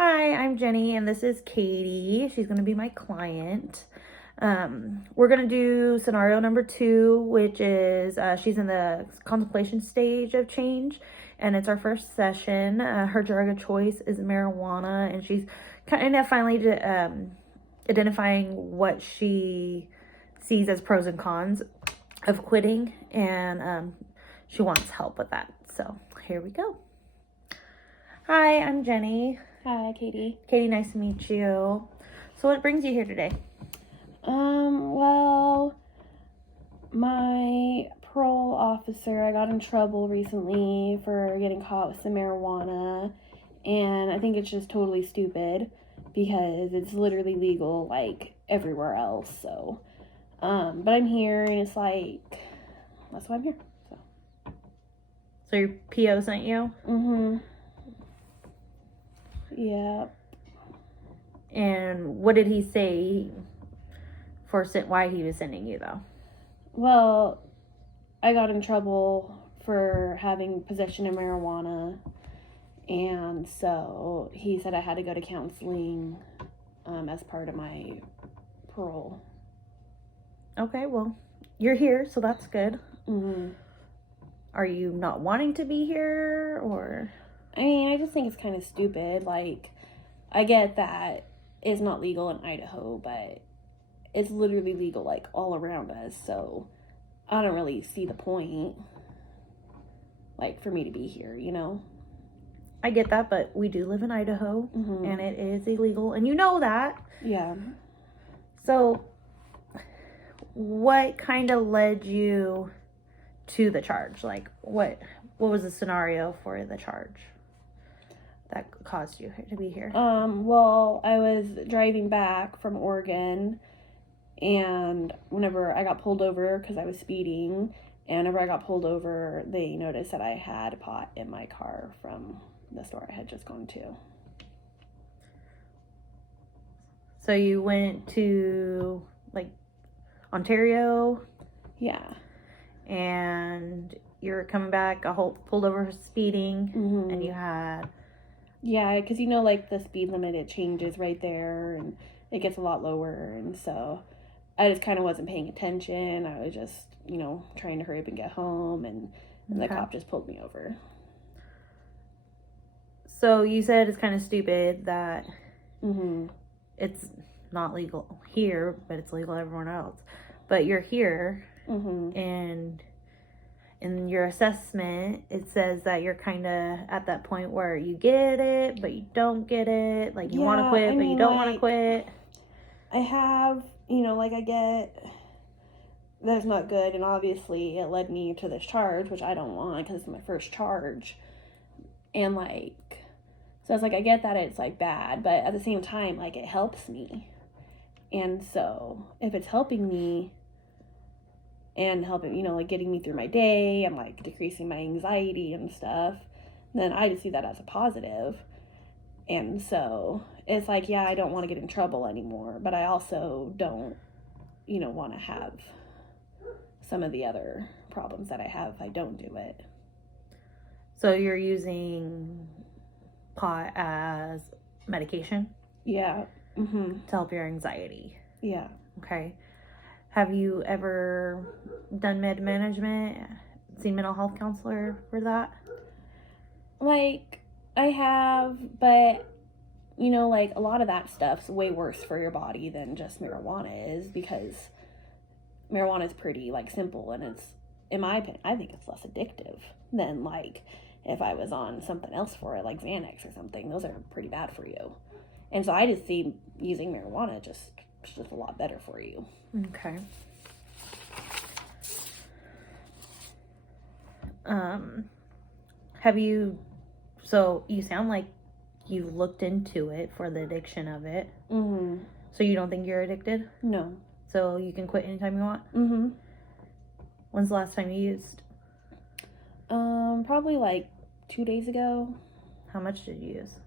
Hi, I'm Jenny, and this is Katie. She's going to be my client. We're going to do scenario number 2, which is she's in the contemplation stage of change, and it's our first session. Her drug of choice is marijuana, and she's kind of finally identifying what she sees as pros and cons of quitting, and she wants help with that. So here we go. Hi, I'm Jenny. Hi, Katie. Katie, nice to meet you. So what brings you here today? Well, my parole officer, I got in trouble recently for getting caught with some marijuana, and I think it's just totally stupid because it's literally legal, like, everywhere else, so, but I'm here, and it's like, that's why I'm here, so. So your PO sent you? Yeah. And what did he say for why he was sending you, though? Well, I got in trouble for having possession of marijuana, and so he said I had to go to counseling as part of my parole. Okay, well, you're here, so that's good. Mm-hmm. Are you not wanting to be here, or? I mean, I just think it's kind of stupid. Like, I get that it's not legal in Idaho, but it's literally legal, like, all around us, so I don't really see the point, like, for me to be here, you know? I get that, but we do live in Idaho, Mm-hmm. and it is illegal, and you know that. Yeah. So what kind of led you to the charge? Like, what was the scenario for the charge that caused you to be here? Well, I was driving back from Oregon, and whenever I got pulled over because I was speeding, and whenever I got pulled over, they noticed that I had pot in my car from the store I had just gone to. So you went to, like, Ontario? Yeah. And you're coming back, pulled over for speeding, Mm-hmm. and you had... Yeah, because, you know, like, the speed limit, it changes right there, and it gets a lot lower, and so I just kind of wasn't paying attention. I was just, you know, trying to hurry up and get home, and the cop just pulled me over. So you said it's kind of stupid that it's not legal here, but it's legal everywhere else. But you're here, and in your assessment, it says that you're kind of at that point where you get it, but you don't get it. Like, you want to quit, but you don't want to quit. I have, you know, like, I get that's not good, and obviously it led me to this charge, which I don't want because it's my first charge. And, like, so it's like, I get that it's, like, bad, but at the same time, like, it helps me. And so if it's helping me and helping, you know, like, getting me through my day and, like, decreasing my anxiety and stuff, then I just see that as a positive. And so it's like, yeah, I don't want to get in trouble anymore, but I also don't, you know, want to have some of the other problems that I have if I don't do it. So you're using pot as medication? Yeah. To help your anxiety? Yeah. Okay. Have you ever done med management, seen mental health counselor for that? Like, I have, but, you know, like, a lot of that stuff's way worse for your body than just marijuana is, because marijuana is pretty, like, simple, and it's, in my opinion, I think it's less addictive than, like, if I was on something else for it, like Xanax or something. Those are pretty bad for you. And so I just see using marijuana it's just a lot better for you. Okay. So you sound like you've looked into it for the addiction of it. So you don't think you're addicted? No. So you can quit anytime you want? When's the last time you used? Probably like 2 days ago. How much did you use?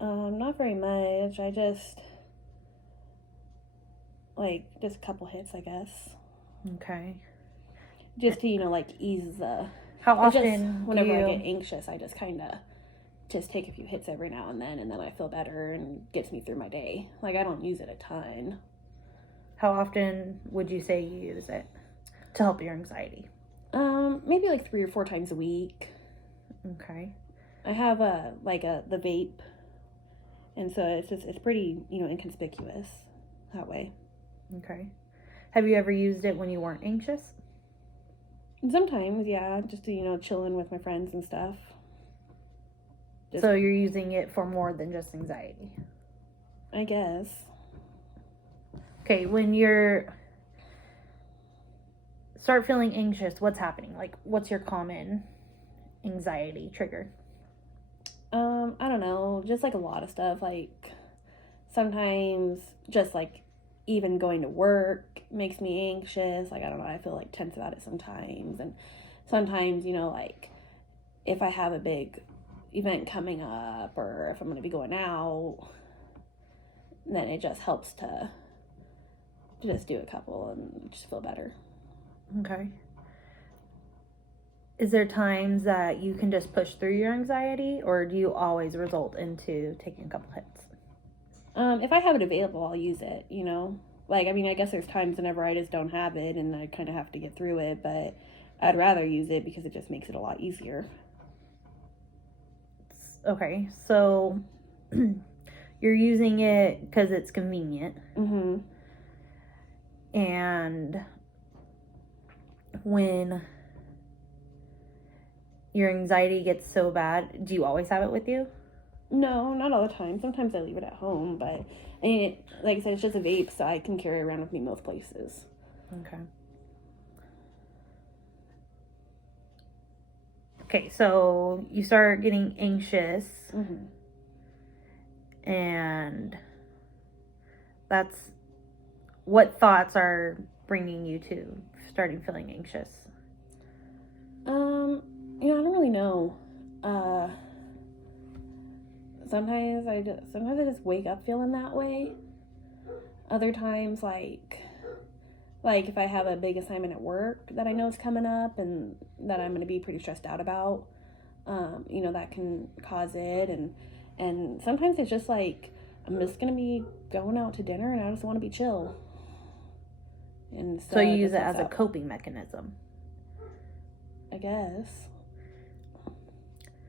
Not very much. I just a couple hits, I guess. Okay. Just to, like, ease the... How often whenever I get anxious, I just kind of just take a few hits every now and then I feel better and gets me through my day. Like, I don't use it a ton. How often would you say you use it to help your anxiety? Maybe like 3 or 4 times a week. Okay. I have the vape, and so it's pretty, inconspicuous that way. Okay. Have you ever used it when you weren't anxious? Sometimes, yeah, just to, chilling with my friends and stuff. So you're using it for more than just anxiety? I guess. Okay, when you're start feeling anxious, what's happening? Like, what's your common anxiety trigger? I don't know, just like a lot of stuff. Like, sometimes just like even going to work makes me anxious. Like, I don't know, I feel like tense about it sometimes. And sometimes, like if I have a big event coming up or if I'm going to be going out, then it just helps to just do a couple and just feel better. Okay. Is there times that you can just push through your anxiety, or do you always result into taking a couple hits? If I have it available, I'll use it, Like, I mean, I guess there's times whenever I just don't have it and I kind of have to get through it, but I'd rather use it because it just makes it a lot easier. Okay, so you're using it because it's convenient. Mm-hmm. And when your anxiety gets so bad, do you always have it with you? No, not all the time. Sometimes I leave it at home, but I mean, like I said, it's just a vape, so I can carry it around with me most places. Okay. Okay, so you start getting anxious, and that's what thoughts are bringing you to starting feeling anxious? I don't really know. Sometimes I just wake up feeling that way. Other times, like if I have a big assignment at work that I know is coming up and that I'm going to be pretty stressed out about, that can cause it. And sometimes it's just like I'm just going to be going out to dinner and I just want to be chill. And so you use it as a coping mechanism, I guess.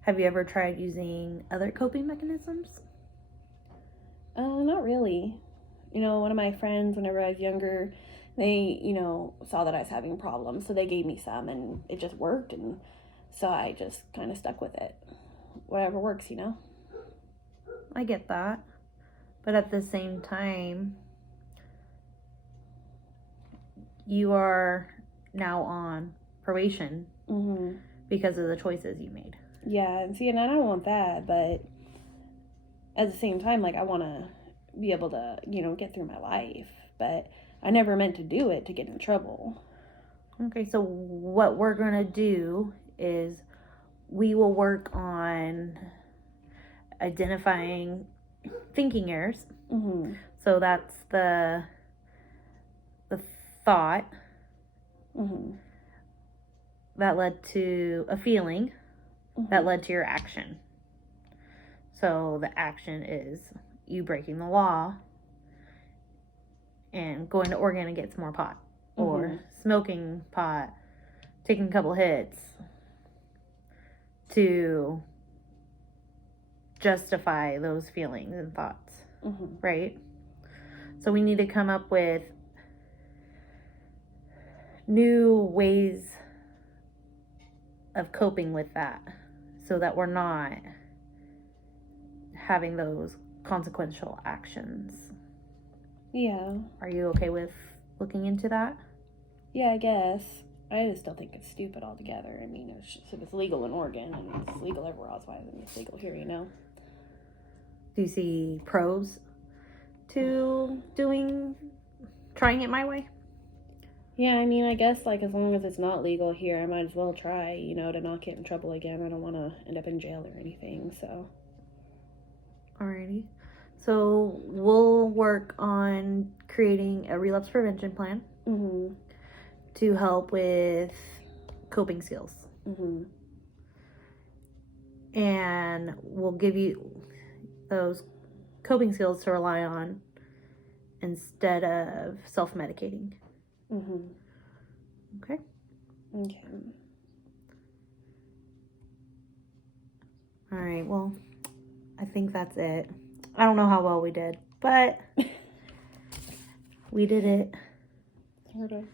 Have you ever tried using other coping mechanisms? Not really. One of my friends, whenever I was younger, they, saw that I was having problems, so they gave me some, and it just worked, and so I just kind of stuck with it. Whatever works, I get that. But at the same time, you are now on probation because of the choices you made. Yeah, and see, and I don't want that, but at the same time, like, I want to be able to, get through my life, but I never meant to do it to get in trouble. Okay, so what we're going to do is we will work on identifying thinking errors. So that's the thought that led to a feeling that led to your action. So the action is you breaking the law and going to Oregon and get some more pot, or smoking pot, taking a couple hits to justify those feelings and thoughts, right? So we need to come up with new ways of coping with that so that we're not having those consequential actions. Yeah. Are you okay with looking into that? Yeah, I guess. I just still think it's stupid altogether. I mean, if it's legal in Oregon and it's legal everywhere else, why isn't it legal here, Do you see pros to trying it my way? Yeah, I mean, I guess, like, as long as it's not legal here, I might as well try, to not get in trouble again. I don't want to end up in jail or anything, so. Alrighty. So we'll work on creating a relapse prevention plan to help with coping skills. and we'll give you those coping skills to rely on instead of self-medicating. Mm-hmm. Okay? Okay. All right, well, I think that's it. I don't know how well we did, but we did it. Sort of.